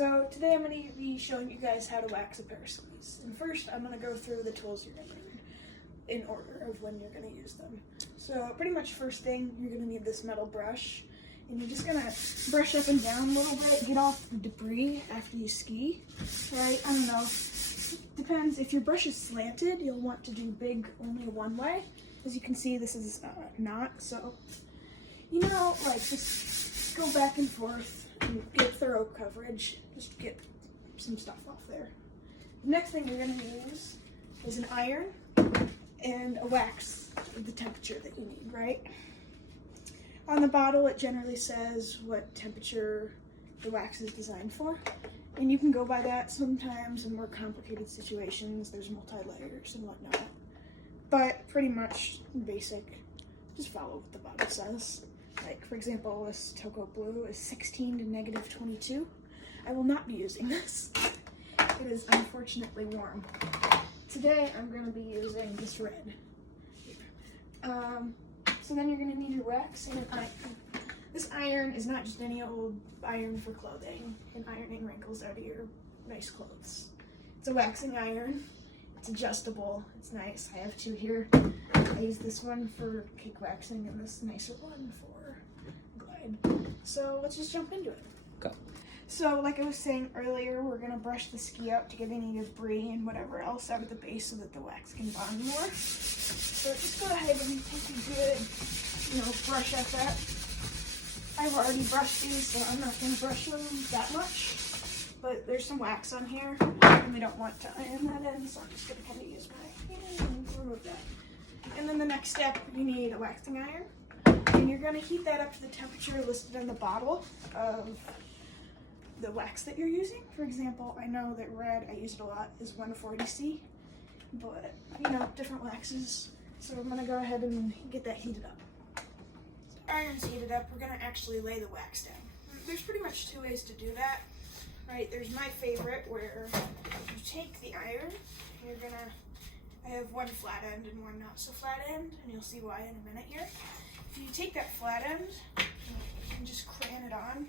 so today I'm going to be showing you guys how to wax a pair of skis. And first, I'm going to go through the tools you're going to need in order of when you're going to use them. So pretty much first thing, you're going to need this metal brush. And you're just going to brush up and down a little bit, get off the debris after you ski. Right? I don't know. Depends. If your brush is slanted, you'll want to do big only one way. As you can see, this is not. So, you know, like just go back and forth and get thorough coverage. Just get some stuff off there. The next thing you're going to use is an iron and a wax of the temperature that you need, right? On the bottle, it generally says what temperature the wax is designed for. And you can go by that. Sometimes in more complicated situations, there's multi-layers and whatnot. But pretty much basic, just follow what the bottle says. Like, for example, this Toco Blue is 16 to negative 22. I will not be using this. It is unfortunately warm. Today, I'm going to be using this red. So then you're going to need your wax and an iron. This iron is not just any old iron for clothing and ironing wrinkles out of your nice clothes. It's a waxing iron. It's adjustable. It's nice. I have two here. I use this one for cake waxing and this nicer one for glide. So let's just jump into it. Go. So like I was saying earlier, we're going to brush the ski out to get any debris and whatever else out of the base so that the wax can bond more. So just go ahead and take a good, brush at that. I've already brushed these, so I'm not going to brush them that much. But there's some wax on here, and we don't want to iron that in, so I'm just going to kind of use my hand and remove that. And then the next step, you need a waxing iron. And you're going to heat that up to the temperature listed on the bottle of the wax that you're using. For example, I know that red, I use it a lot, is 140°C. But, different waxes. So I'm going to go ahead and get that heated up. Iron's heated up, we're going to actually lay the wax down. There's pretty much two ways to do that, right? There's my favorite where you take the iron, I have one flat end and one not so flat end, and you'll see why in a minute here. If you take that flat end and just crayon it on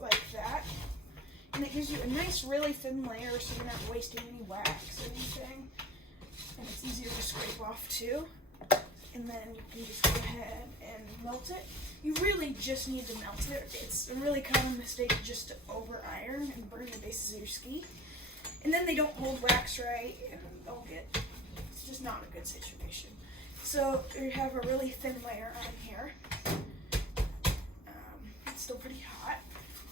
like that, and it gives you a nice really thin layer so you're not wasting any wax or anything, and it's easier to scrape off too. And then you can just go ahead and melt it. You really just need to melt it. It's a really common mistake just to over iron and burn the bases of your ski. And then they don't hold wax right and it's just not a good situation. So you have a really thin layer on here. It's still pretty hot,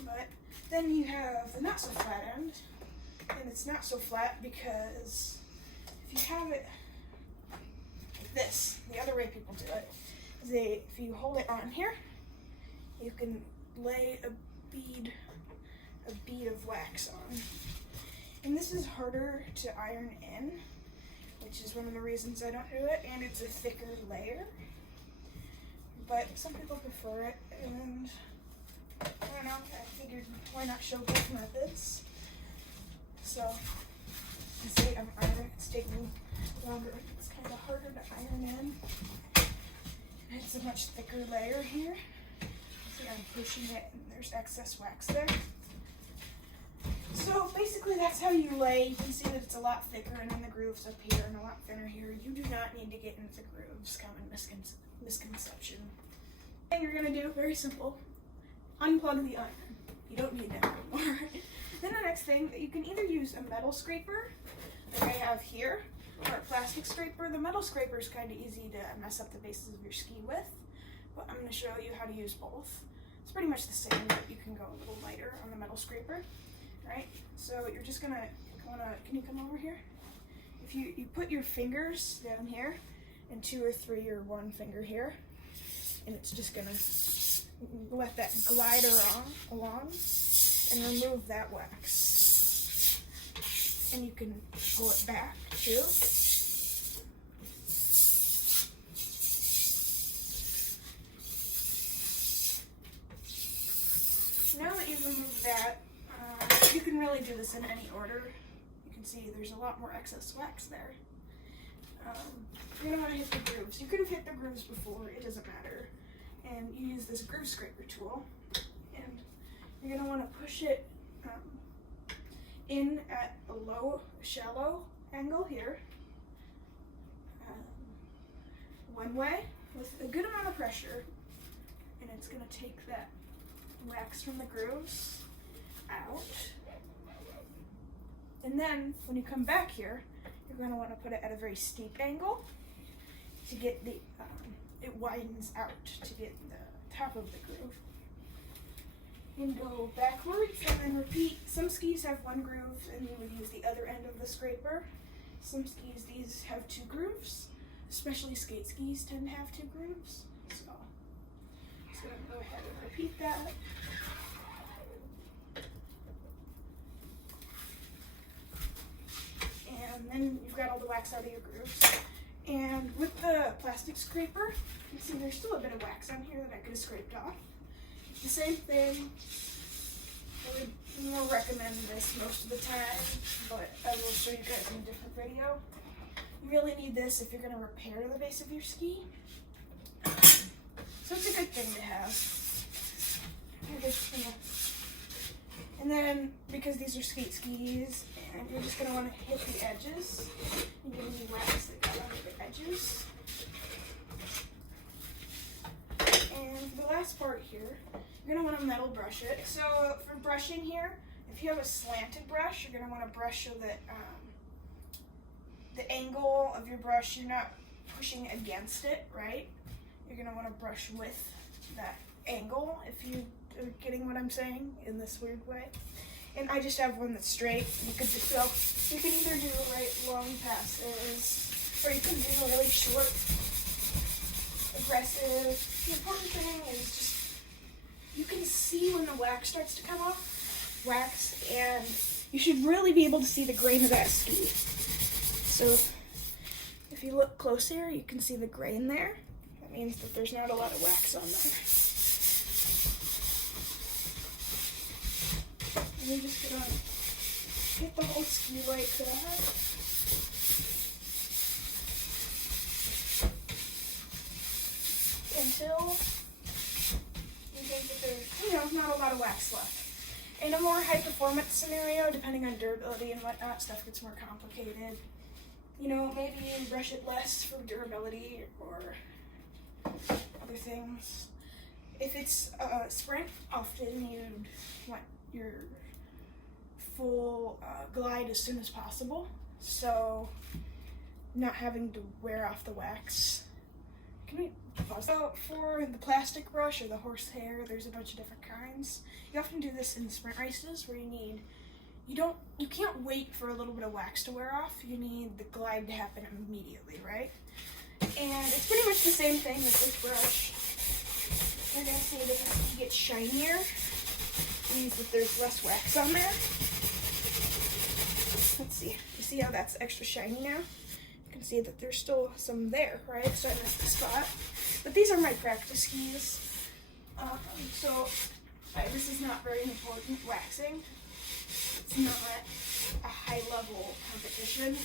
but then you have the not so flat end. And it's not so flat because if you have it this, the other way people do it, is if you hold it on here, you can lay a bead of wax on. And this is harder to iron in, which is one of the reasons I don't do it, and it's a thicker layer. But some people prefer it, and I don't know, I figured why not show both methods. So, you see I'm ironing, it's taking longer. It's kind of harder to iron in. It's a much thicker layer here. See, I'm pushing it and there's excess wax there. So basically that's how you lay. You can see that it's a lot thicker and then the grooves up here and a lot thinner here. You do not need to get into the grooves, common misconception. And you're going to do, very simple, unplug the iron. You don't need that anymore. Then the next thing, you can either use a metal scraper, like I have here, or a plastic scraper. The metal scraper is kind of easy to mess up the bases of your ski with, but I'm going to show you how to use both. It's pretty much the same, but you can go a little lighter on the metal scraper, right? So you're just going to, can you come over here? If you put your fingers down here, and 2 or 3 or 1 finger here, and it's just going to let that glide along and remove that wax. And you can pull it back too. Now that you've removed that, you can really do this in any order. You can see there's a lot more excess wax there. You're going to want to hit the grooves. You could have hit the grooves before, it doesn't matter. And you use this groove scraper tool, and you're gonna want to push it in at a low, shallow angle here, one way with a good amount of pressure, and it's gonna take that wax from the grooves out. And then when you come back here, you're going to want to put it at a very steep angle to get the, it widens out to get the top of the groove. And go backwards and then repeat. Some skis have one groove and you would use the other end of the scraper. Some skis, these have two grooves, especially skate skis tend to have two grooves. So I'm just going to go ahead and repeat that. And then you've got all the wax out of your grooves. And with the plastic scraper, you can see there's still a bit of wax on here that I could have scraped off. The same thing, I would more recommend this most of the time, but I will show you guys in a different video. You really need this if you're going to repair the base of your ski. So it's a good thing to have. And then, because these are skate skis, and you're just going to want to hit the edges and get any wax that got under the edges. And for the last part here, you're going to want to metal brush it. So for brushing here, if you have a slanted brush, you're going to want to brush so that the angle of your brush, you're not pushing against it, right? You're going to want to brush with that angle, if you are getting what I'm saying in this weird way. And I just have one that's straight. You could just go, you can either do right long passes, or you can do really short, aggressive. The important thing is just, you can see when the wax starts to come off, and you should really be able to see the grain of that ski. So if you look closer, you can see the grain there. That means that there's not a lot of wax on there. And you're just gonna hit the whole ski like that. Until you think that there's, not a lot of wax left. In a more high performance scenario, depending on durability and whatnot, stuff gets more complicated. Maybe you brush it less for durability or other things. If it's a sprint, often you'd want your full glide as soon as possible, so not having to wear off the wax. Can we pause? So for the plastic brush or the horsehair, there's a bunch of different kinds. You often do this in sprint races where you can't wait for a little bit of wax to wear off. You need the glide to happen immediately, right? And it's pretty much the same thing with this brush. You're gonna see that as it gets shinier, it means that there's less wax on there. Let's see. You see how that's extra shiny now? You can see that there's still some there, right? So I missed the spot. But these are my practice skis. So this is not very important waxing. It's not a high level competition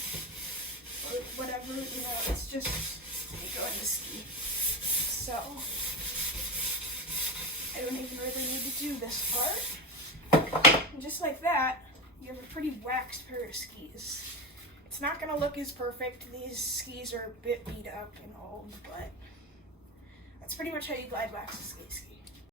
or whatever, it's just going to ski. So I don't even really need to do this part. And just like that, you have a pretty waxed pair of skis. It's not going to look as perfect. These skis are a bit beat up and old, but that's pretty much how you glide wax a skate ski.